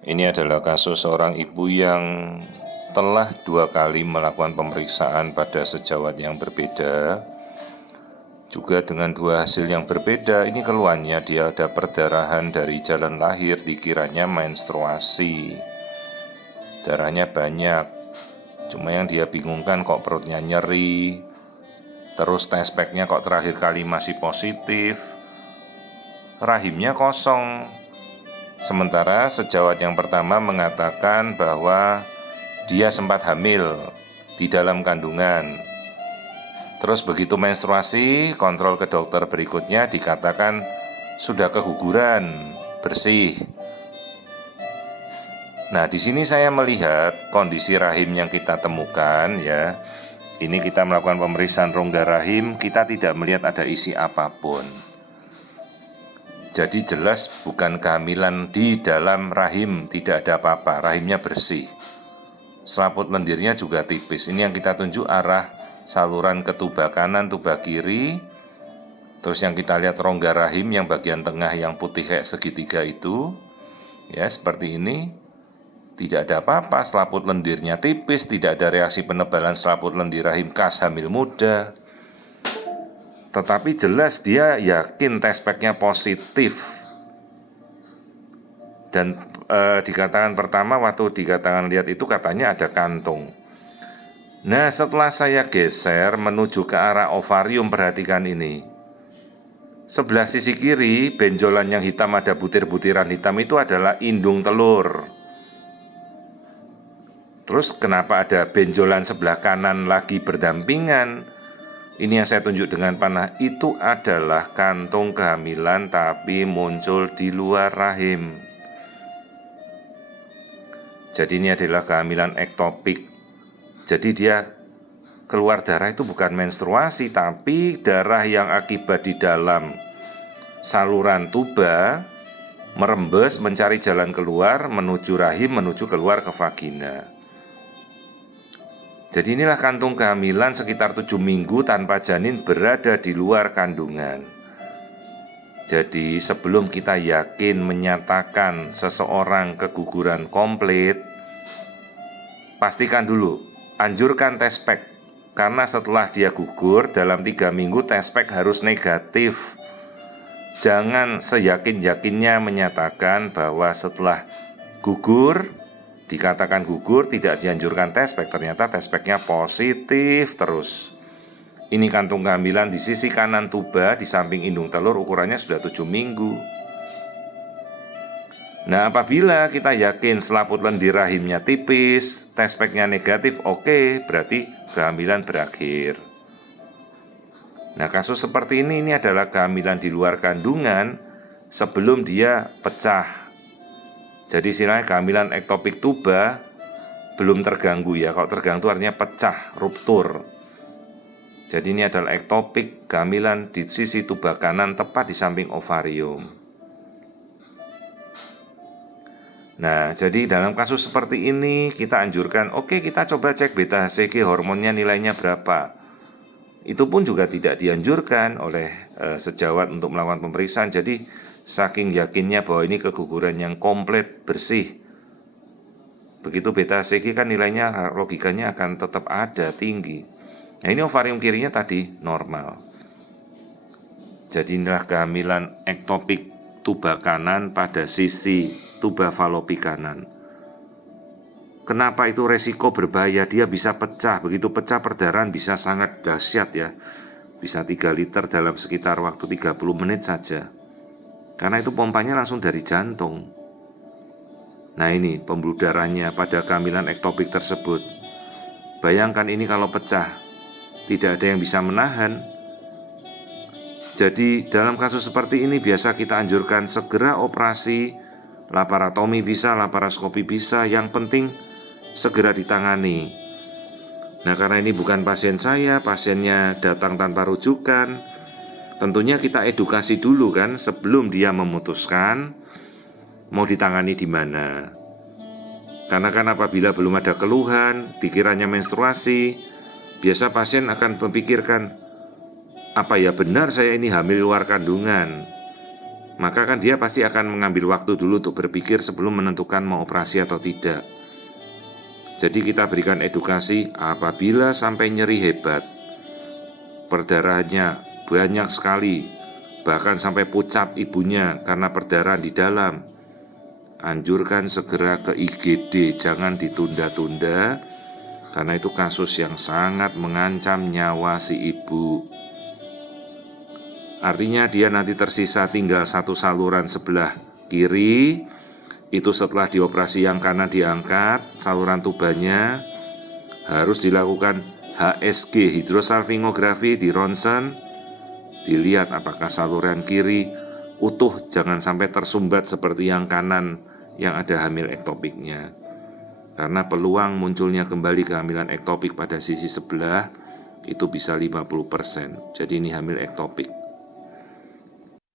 Ini adalah kasus seorang ibu yang telah 2 kali melakukan pemeriksaan pada sejawat yang berbeda, juga dengan 2 hasil yang berbeda. Ini keluhannya dia ada perdarahan dari jalan lahir, dikiranya menstruasi, darahnya banyak. Cuma yang dia bingungkan kok perutnya nyeri, terus test packnya kok terakhir kali masih positif, rahimnya kosong. Sementara sejawat yang pertama mengatakan bahwa dia sempat hamil di dalam kandungan. Terus begitu menstruasi, kontrol ke dokter berikutnya dikatakan sudah keguguran, bersih. Nah, di sini saya melihat kondisi rahim yang kita temukan ya. Ini kita melakukan pemeriksaan rongga rahim, kita tidak melihat ada isi apapun. Jadi jelas bukan kehamilan di dalam rahim, tidak ada apa-apa, rahimnya bersih. Selaput lendirnya juga tipis. Ini yang kita tunjuk arah saluran ke tuba kanan, tuba kiri. Terus yang kita lihat rongga rahim yang bagian tengah yang putih kayak segitiga itu. Ya, seperti ini. Tidak ada apa-apa, selaput lendirnya tipis, tidak ada reaksi penebalan selaput lendir rahim khas hamil muda. Tetapi jelas dia yakin test packnya positif. Dan dikatakan pertama waktu dikatakan lihat itu katanya ada kantung. Nah, setelah saya geser menuju ke arah ovarium, perhatikan ini. Sebelah sisi kiri, benjolan yang hitam ada butir-butiran hitam itu adalah indung telur. Terus kenapa ada benjolan sebelah kanan lagi berdampingan? Ini yang saya tunjuk dengan panah, itu adalah kantung kehamilan tapi muncul di luar rahim. Jadi ini adalah kehamilan ektopik. Jadi dia keluar darah itu bukan menstruasi, tapi darah yang akibat di dalam saluran tuba merembes mencari jalan keluar menuju rahim, menuju keluar ke vagina. Jadi inilah kantung kehamilan sekitar 7 minggu tanpa janin berada di luar kandungan. Jadi sebelum kita yakin menyatakan seseorang keguguran komplit, pastikan dulu, anjurkan test pack. Karena setelah dia gugur dalam 3 minggu test pack harus negatif. Jangan seyakin-yakinnya menyatakan bahwa setelah gugur, dikatakan gugur, tidak dianjurkan test pack, ternyata test packnya positif terus. Ini kantung kehamilan di sisi kanan tuba, di samping indung telur, ukurannya sudah 7 minggu. Nah, apabila kita yakin selaput lendir rahimnya tipis, test packnya negatif, oke, berarti kehamilan berakhir. Nah, kasus seperti ini adalah kehamilan di luar kandungan sebelum dia pecah. Jadi istilahnya kehamilan ektopik tuba belum terganggu ya. Kalau terganggu artinya pecah, ruptur. Jadi ini adalah ektopik kehamilan di sisi tuba kanan tepat di samping ovarium. Nah, jadi dalam kasus seperti ini kita anjurkan, oke, kita coba cek beta HCG hormonnya nilainya berapa. Itu pun juga tidak dianjurkan oleh sejawat untuk melakukan pemeriksaan. Jadi saking yakinnya bahwa ini keguguran yang komplit, bersih. Begitu beta HCG kan nilainya logikanya akan tetap ada, tinggi. Nah, ini ovarium kirinya tadi normal. Jadi inilah kehamilan ektopik tuba kanan pada sisi tuba falopi kanan. Kenapa itu resiko berbahaya? Dia bisa pecah. Begitu pecah perdarahan bisa sangat dahsyat ya. Bisa 3 liter dalam sekitar waktu 30 menit saja. Karena itu pompanya langsung dari jantung. Nah, ini pembuluh darahnya pada kehamilan ektopik tersebut. Bayangkan ini kalau pecah, tidak ada yang bisa menahan. Jadi dalam kasus seperti ini biasa kita anjurkan segera operasi, laparotomi bisa, laparoskopi bisa, yang penting segera ditangani. Nah, karena ini bukan pasien saya, pasiennya datang tanpa rujukan, tentunya kita edukasi dulu kan sebelum dia memutuskan mau ditangani di mana. Karena kan apabila belum ada keluhan, dikiranya menstruasi, biasa pasien akan memikirkan, apa ya benar saya ini hamil luar kandungan? maka kan dia pasti akan mengambil waktu dulu untuk berpikir sebelum menentukan mau operasi atau tidak. Jadi kita berikan edukasi apabila sampai nyeri hebat, perdarahannya banyak sekali, bahkan sampai pucat ibunya karena perdarahan di dalam, anjurkan segera ke IGD, jangan ditunda-tunda, karena itu kasus yang sangat mengancam nyawa si ibu. Artinya dia nanti tersisa tinggal satu saluran sebelah kiri, itu setelah dioperasi yang kanan diangkat, saluran tubannya harus dilakukan HSG, hidrosalpingografi, di ronsen, dilihat apakah saluran kiri utuh, jangan sampai tersumbat seperti yang kanan yang ada hamil ektopiknya. Karena peluang munculnya kembali kehamilan ektopik pada sisi sebelah itu bisa 50%. Jadi ini hamil ektopik.